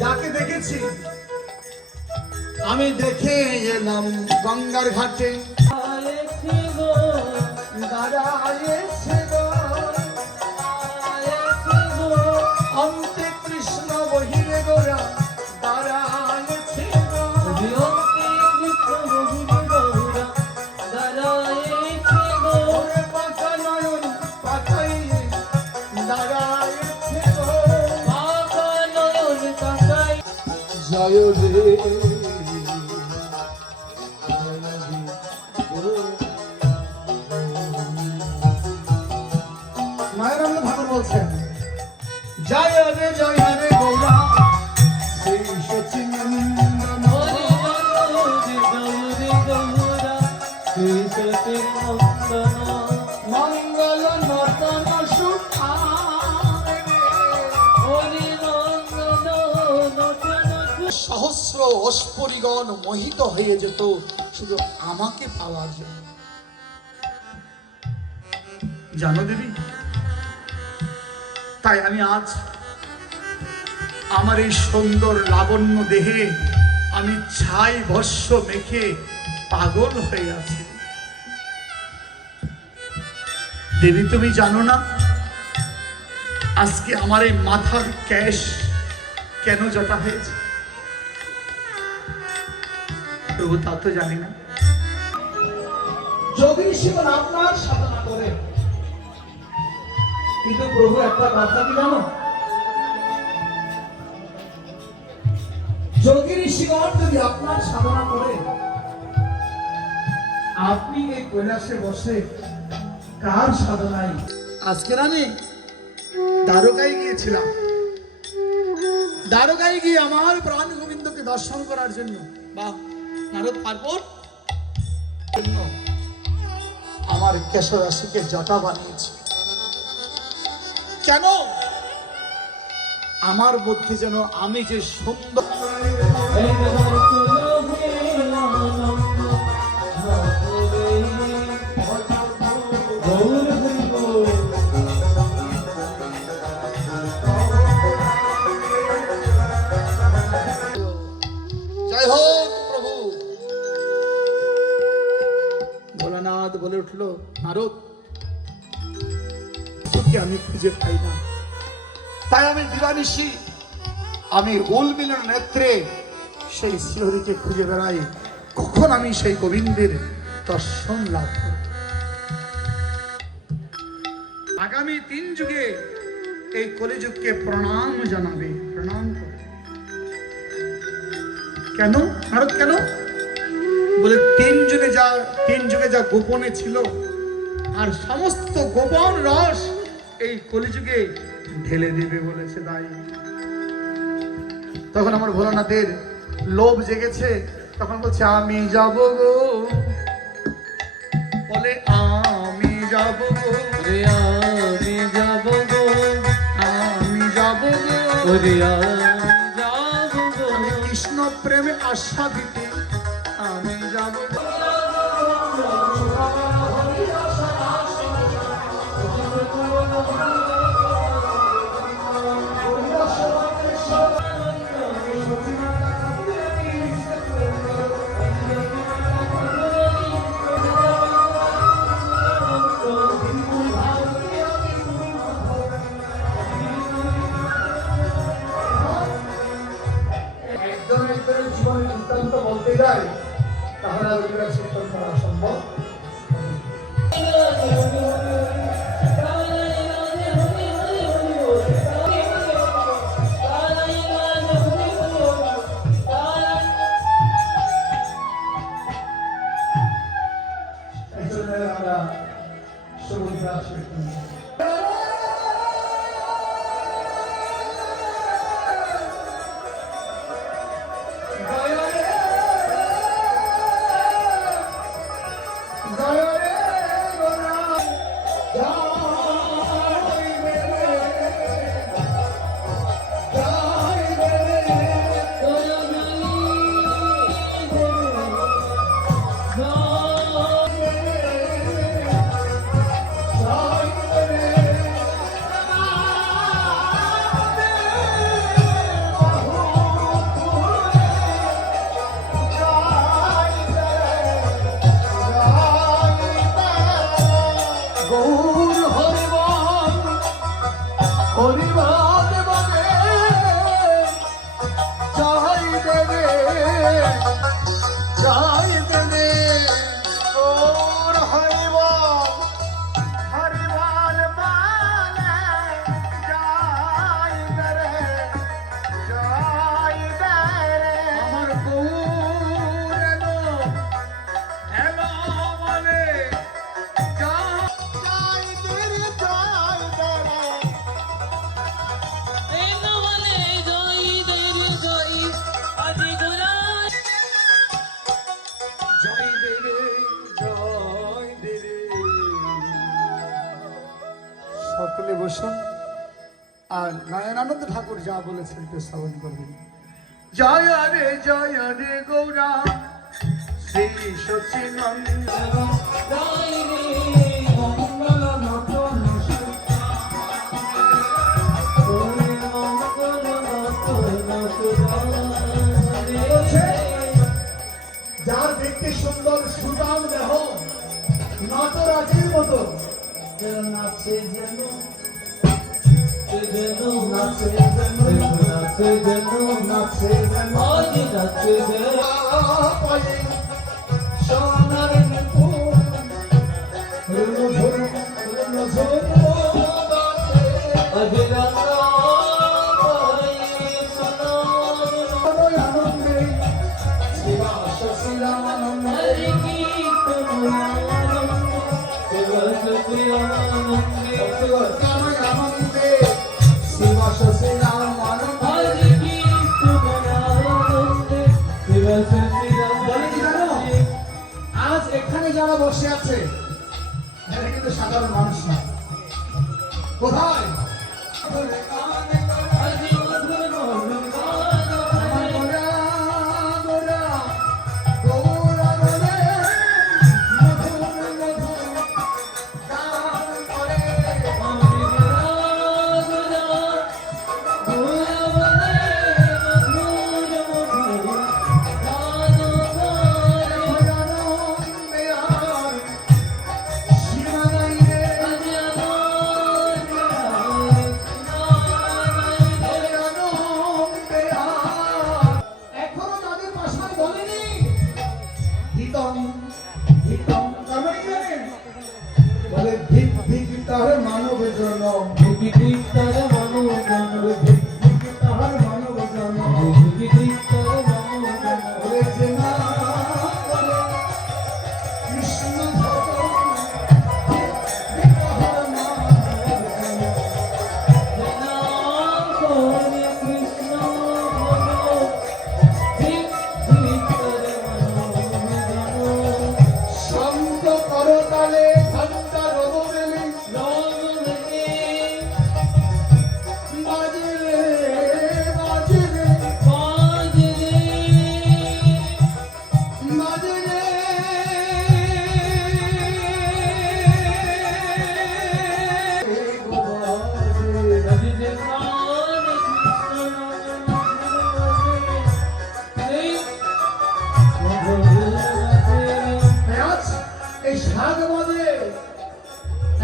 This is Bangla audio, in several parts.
যাকে দেখেছি আমি দেখে এলাম গঙ্গার ঘাটে দাঁড়ায়েছে গো অন্তে কৃষ্ণ বহিরে গোরা দাঁড়ায়েছে গো পাকা নয়ন পাকাইয়ে দাঁড়ায়েছে গো জয় রে মায়ের ঠাকুর বলছেন জয় রে গৌরা শ্রী সচিনন্দন মঙ্গল নর্তন সহস্র অস্পরিগণ মোহিত হয়ে যেত শুধু আমাকে পাওয়ার জন্য। জানো দেবী, তাই আমি আজ আমার এই সুন্দর লাবণ্য দেহে আমি ছাই ভস্য মেখে পাগল হয়ে আছি। দেবী তুমি জানো না আজকে আমার এই মাথার ক্যাশ কেন জটা হয়েছে? প্রভু তা তো জানি না। যোগী শিবন আপনার সাধনা করে, কিন্তু প্রভু একটা কথা কি জানো, যোগী ঋষিগণ যদি আপনার সাধনা করে আপনি এই কৈলাসে বসে কার সাধনায়? আজকের আমি দ্বারকায় গিয়েছিলাম, দ্বারকায় গিয়ে আমার প্রাণ গোবিন্দকে দর্শন করার জন্য বা নারদ পার্বণ আমার কেশরাশিকে জটা বানিয়েছে। কেন? আমার মধ্যে যেন আমি যে সুন্দর জয় হোক প্রভু। ভোলানাথ বলে উঠলো, নারদ তোকে আমি খুঁজে পাই না, তাই আমি দিবানিশি আমি উলমিলন নেত্রে সেই শ্রীহরিকে খুঁজে বেড়াই, কখন আমি সেই গোবিন্দের দর্শন লাভ করব। আগামী 3 যুগে এই কলিযুগকে প্রণাম জানাবে, প্রণাম করবে। কেন ভারত? কেন বলে 3 যুগে যা গোপনে ছিল আর সমস্ত গোপন রস এই কলিযুগে ঢেলে দেবে বলেছে। তাই তখন আমার ভোলানাথের লোভ জেগেছে, তখন বলছে আমি যাব গো, বলে আমি যাব গো, আমি যাব গো, আমি যাব গো, যাব গো, কৃষ্ণ প্রেমে আশা দিতে আমি যাব গো। জীবনের বৃত্তান্ত বলতে যায় তাহলে ওইগুলো চিন্তন করা সম্ভব। আমরা যা বলেছেন একটু শ্রবণ করবেন। জয় রে গৌরা শ্রী সচিনন্দ যার দেখতে সুন্দর সুদাম দেহ নটরাজের মতো নাচে যেন নাচে যেন নাচে যেন নাচে যেন নাচে যেন সোনার আনন্দে আনন্দে শিবা শশীরাম আজ এখানে যারা বসে আছে এরা কিন্তু সাধারণ মানুষ না। কোথায় মানব জন মানব তাহার মানব জন কৃষ্ণ সন্ত করতালে ঘন্টা রববেলি এই সাত বাজে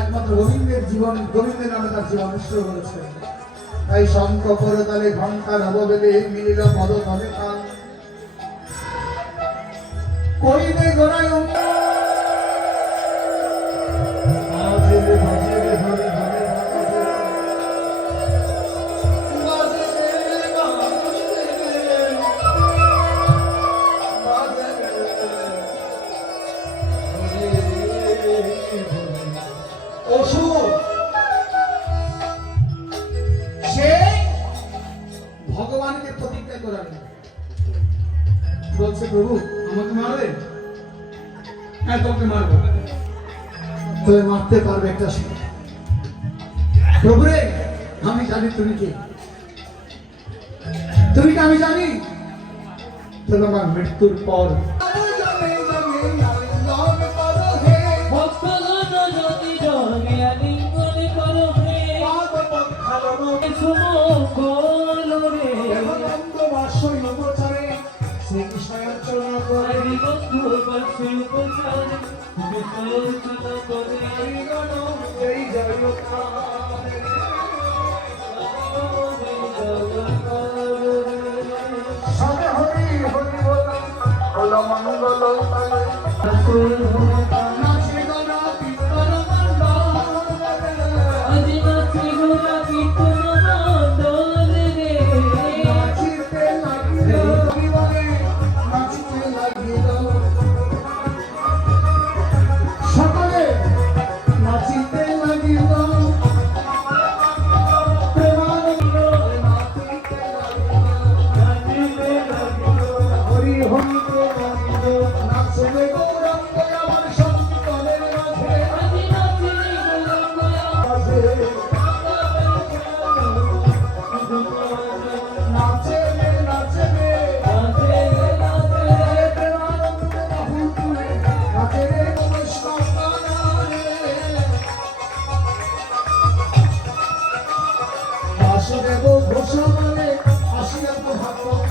একমাত্র গোবিন্দের জীবন, গোবিন্দের নামে তার জীবন উৎসর্গ করেছে। তাই শঙ্খ করতালে ঘণ্টা নববেলে মিলিল পদ তলে কাল কইবে গোড়ায় অসুর সে ভগবানকে প্রতিজ্ঞা করাবে, বলছে প্রভু আমাকে মারবে, হ্যাঁ তোকে মারবো, তবে মারতে পারবে একটা সময়। প্রভু রে আমি জানি তুমি কে, তুমি কে আমি জানি, তবে আমার মৃত্যুর পর নাচে গৌরাঙ্গ আমার সঙ্গ রাম